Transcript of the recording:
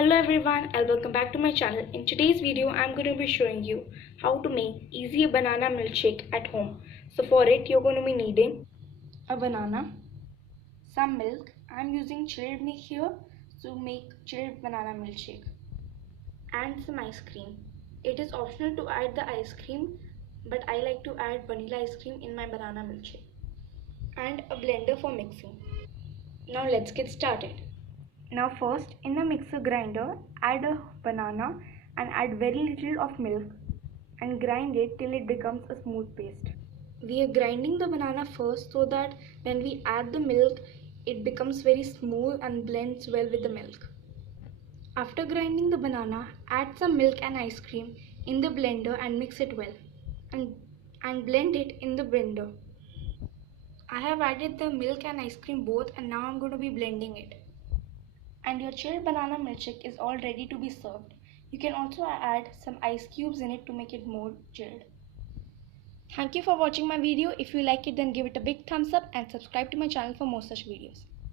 Hello everyone and welcome back to my channel. In today's video I'm going to be showing you how to make easy banana milkshake at home. So for it you're going to be needing a banana, some milk. I'm using chilled milk here to make chilled banana milkshake, and some ice cream. It is optional to add the ice cream, but I like to add vanilla ice cream in my banana milkshake, and a blender for mixing. Now let's get started. Now first, in the mixer grinder, add a banana and add very little of milk and grind it till it becomes a smooth paste. We are grinding the banana first so that when we add the milk, it becomes very smooth and blends well with the milk. After grinding the banana, add some milk and ice cream in the blender and mix it well and blend it in the blender. I have added the milk and ice cream both, and now I'm going to be blending it. And your chilled banana milkshake is all ready to be served. You can also add some ice cubes in it to make it more chilled. Thank you for watching my video. If you like it, then give it a big thumbs up and subscribe to my channel for more such videos.